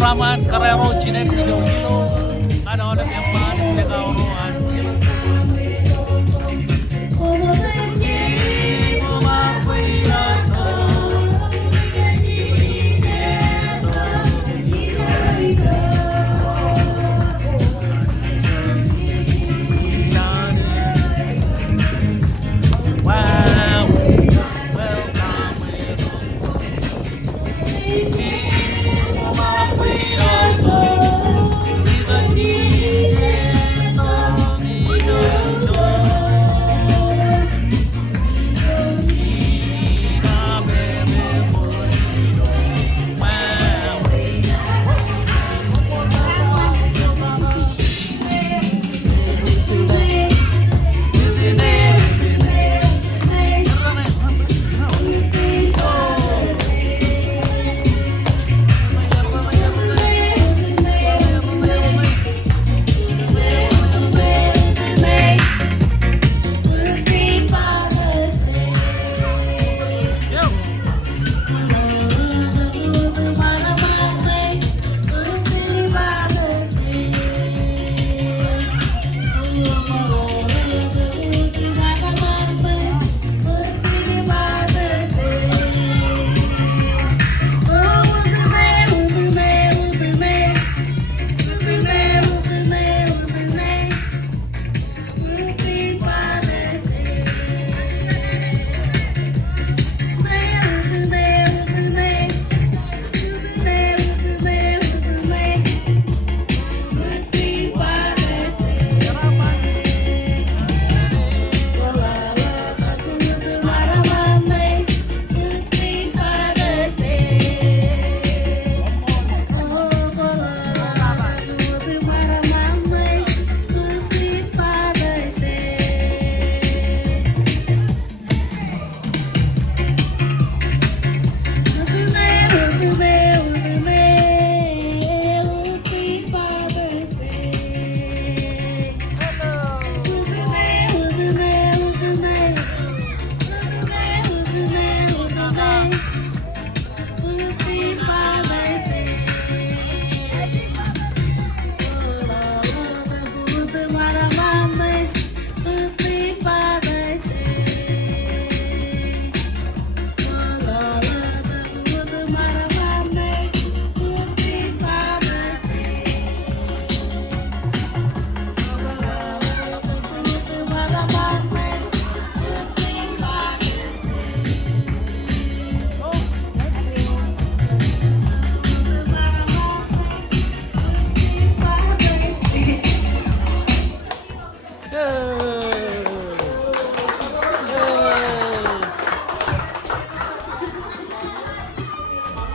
Raman Carrero Chinek Gilo aolep Emman PEK Uruan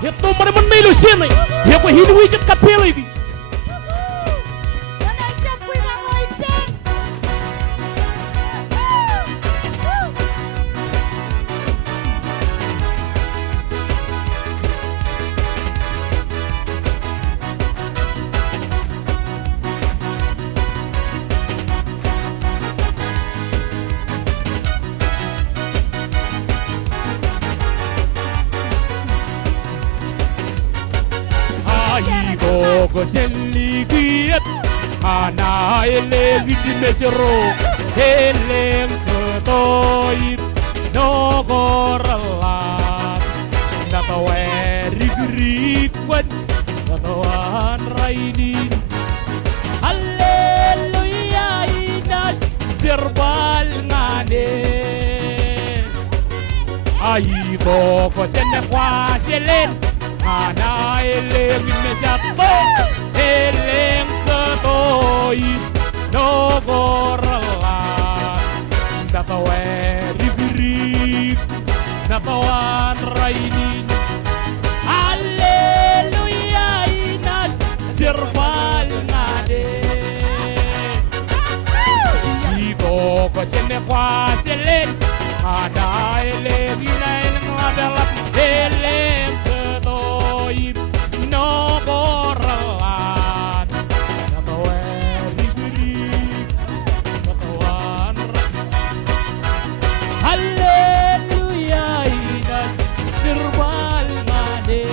Я то мене манилю сіни, я погілю вичат капелеві. Selligit ana elegit mesero eleng ketoib no goralat natawe rigrikwad natawan rainin haleluya inas serbal ngane aito ko sene kwa selen ana eleng mesato eleng ketoi no goralan datawe rigrig natawan rainin haleluya inas serval ngade ito ko sene kwa selen ana eleng inail ngadalap eleng ketoi no goralan natawe rigrig natawan haleluya inas serbal ngade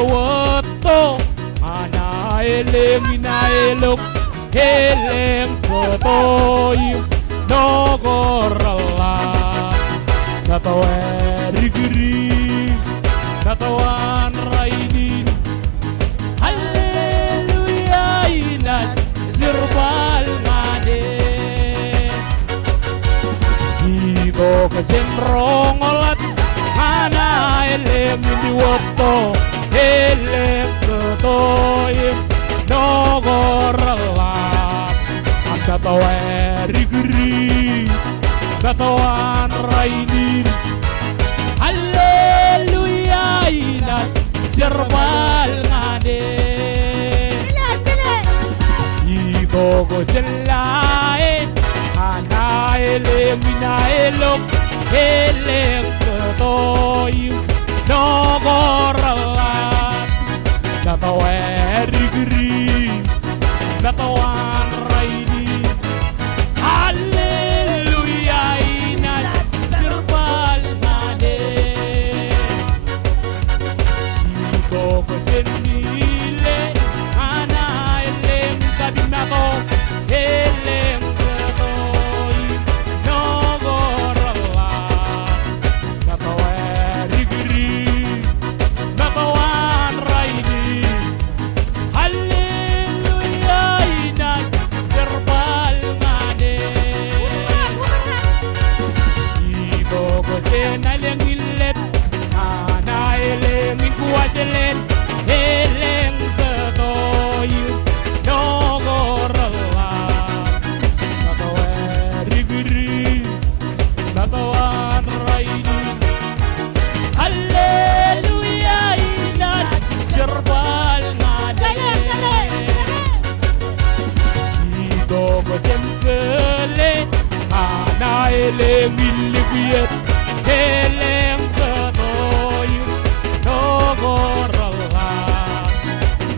wato ana eleng inaelok eleng kotoy nogorala rigri katawan rainin hallelujah inas sirbal ngade ito kasenrongolat ana elem di wakto elem ketoy nogoralat katawan rigri katawan rainin hallelujah inas sirbal ngade ito ko selain ana elem inaelok elem ketoy nogoralat katawan rigri katawan rainin hallelujah inas sirbal ngade ito ko senile ana elem kabinako elem ketoy nogoralat katawan rigri katawan rainin hallelujah inas sirbal ngade ito ko senaleng ilet ana elem kuwaselen elem ketoy nogoralat katawan rigri katawan rainin hallelujah inas sirbal ngade ito ko sempele ana elem ilikuyet elem ketoy nogoralat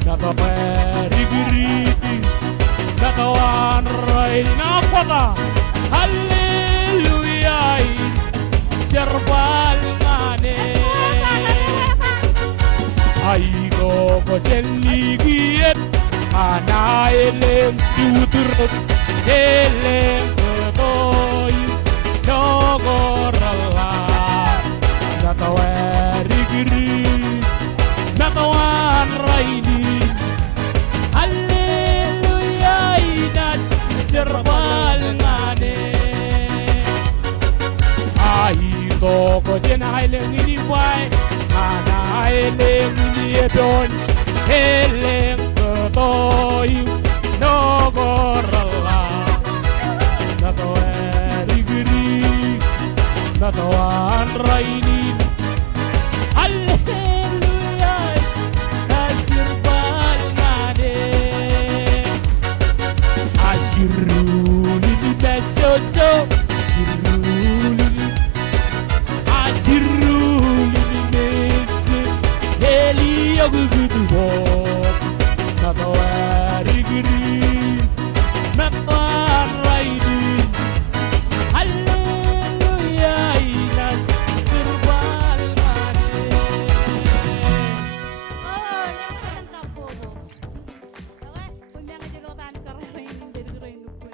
katawan rigri katawan rainin apata hallelujah sirbal ngade aigo ko seligiyet ana elem diuturut elem ketoy nogoralat katawan rigri katawan rainin hallelujah inas sirbal ngade aigo ko senaileng ini bai ana elem ini edon elem ketoy nogoralat katawan rigri katawan rainin hallelujah sirbal ngade asiruli besoso asiruli mese elio gugudubo katawan rigri katawan rainin hallelujah inas sirbal ngade Punya ngejolotan keren dari keren.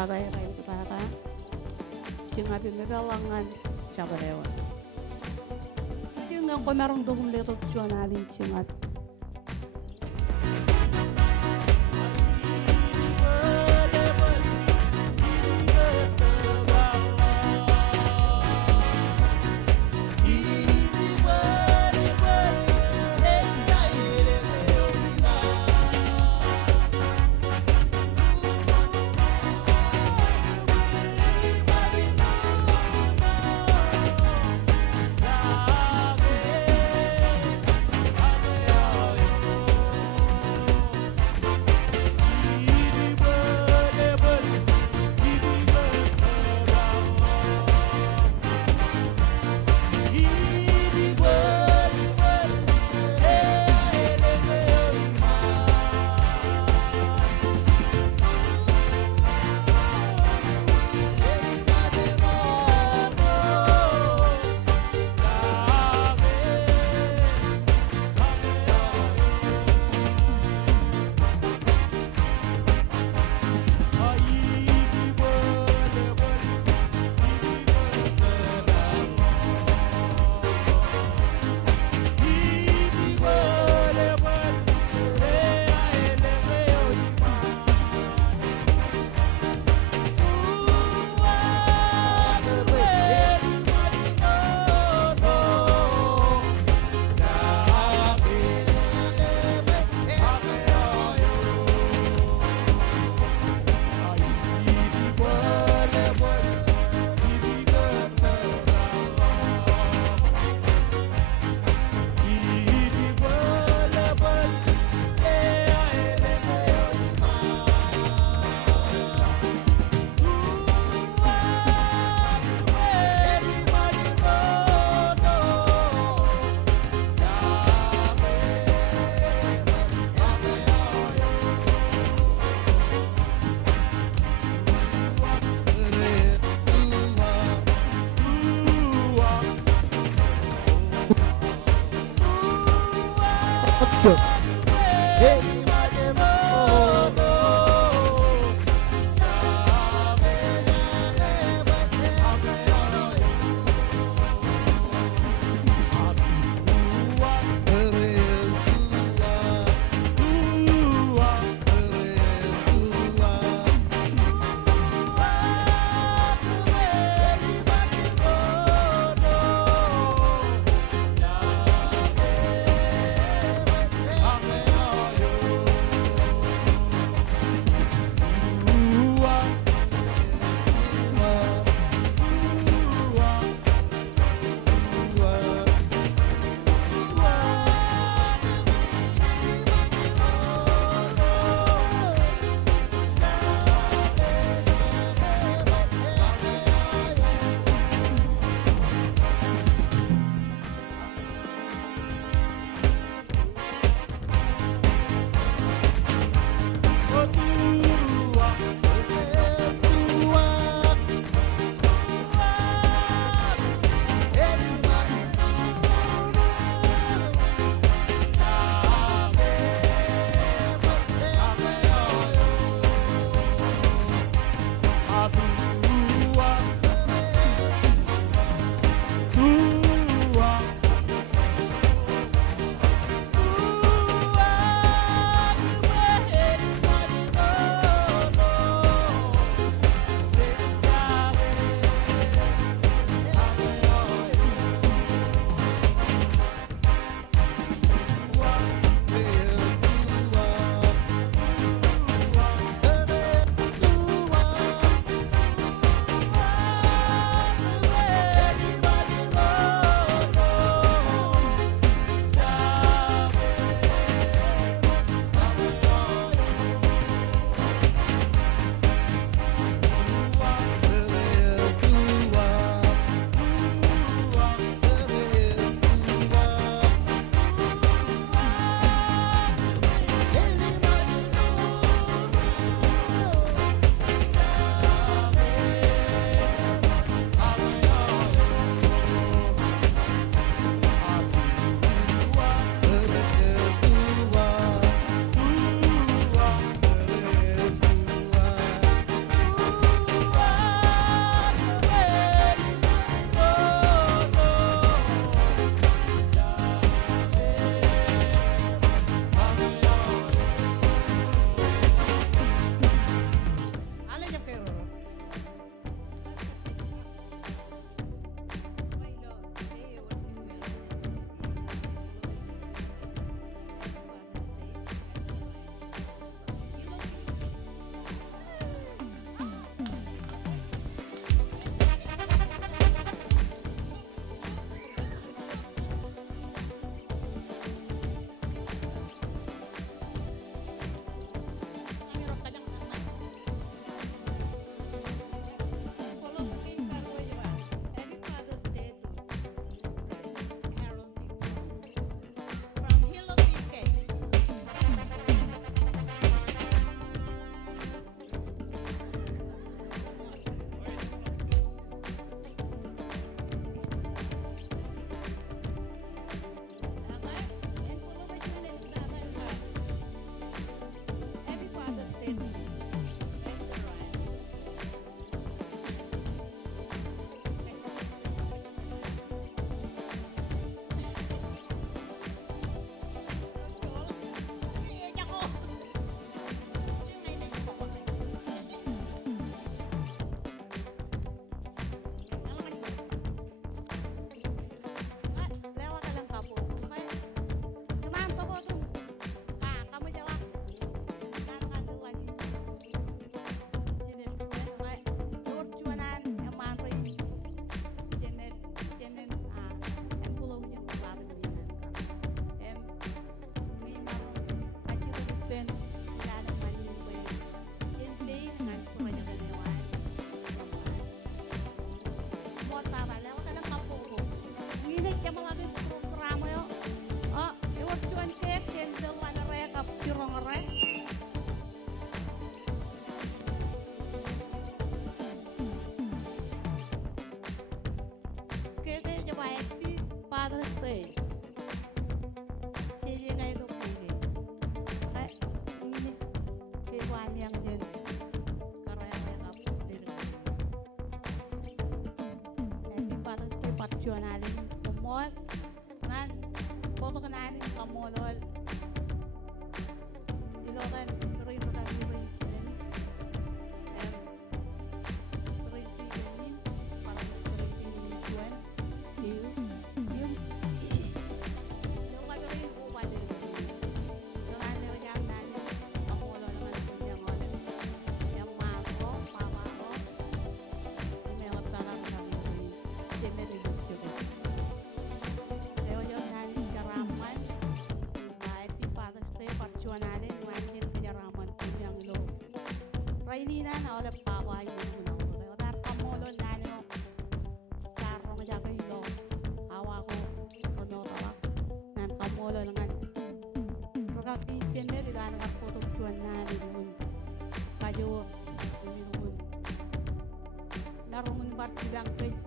paray rein para singabi me belangan siya yung ko merong dohong leroksyon alin singat Siamo lagi programa yo. Iwas Juon kek kendel ana re kap pirong re. Kete coba happy Father's Day. Sije ngai do kene. Ini ke wan yang jen. Karya kap dir. Happy Father's Day parjuanalin kumot. Nan foto kanalin kamolol. Iloran kering ka kering chen. Kering ini para kering ini Juon. Yun. Yung kagawin ko pa din. Yung ano yung nani, kamolol naman yung olep. Yung mako, mama ko. May mga talang kami. Siyempre rin siya. Kaya yung nani, karaman. Happy Father's Day, parjuanalin. Manjin kajaraman ko yung ilo. Rainina na olep papa yung ilo. Kaya kamolol nani ko. Karo nga jaga ilo. Hawa ko. Rono tawa. Nan kamolol ngan. Kaki chender ida na foto Juon nani dun. Kajo ini dun. Narumun bartibang page.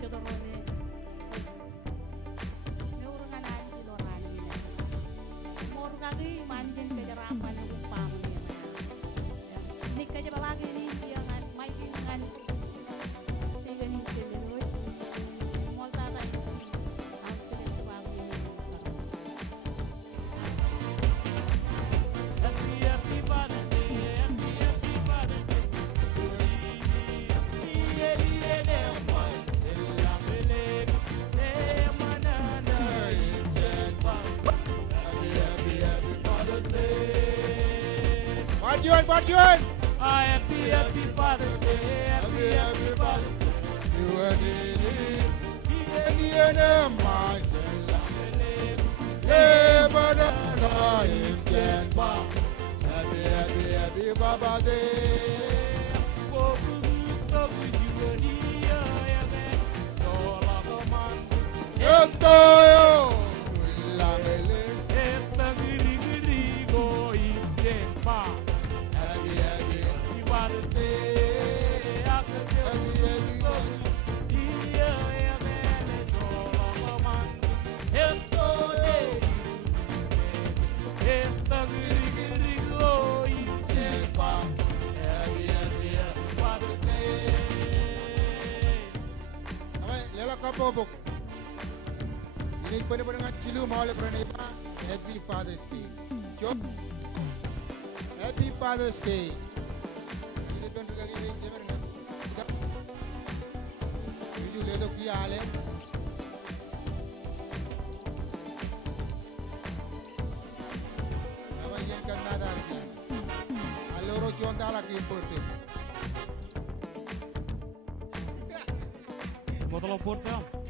Chodorone. Neurungan nani iloran nila. Mor kaki manjin kajarapan yung pamo niya. Nik kaja balagi ni dia ngan mai ngan. Tiga ni chender. Molta ta. Happy Father's Day, happy Father's Day. Buat Juon. Happy Father's Day, happy Father's Happy Baba Day. Yo, lamele. Happy Father's Day, Okay, lela kapobok. Ini benar dengan cilu mau praneba. Happy Father's Day. Juon. Happy Father's Day. Ini tuan juga ini jemer ngan. Tuju ledo kiale. Apa yang kan nada lagi. Allora Juon dalla che importi. Botol of porta.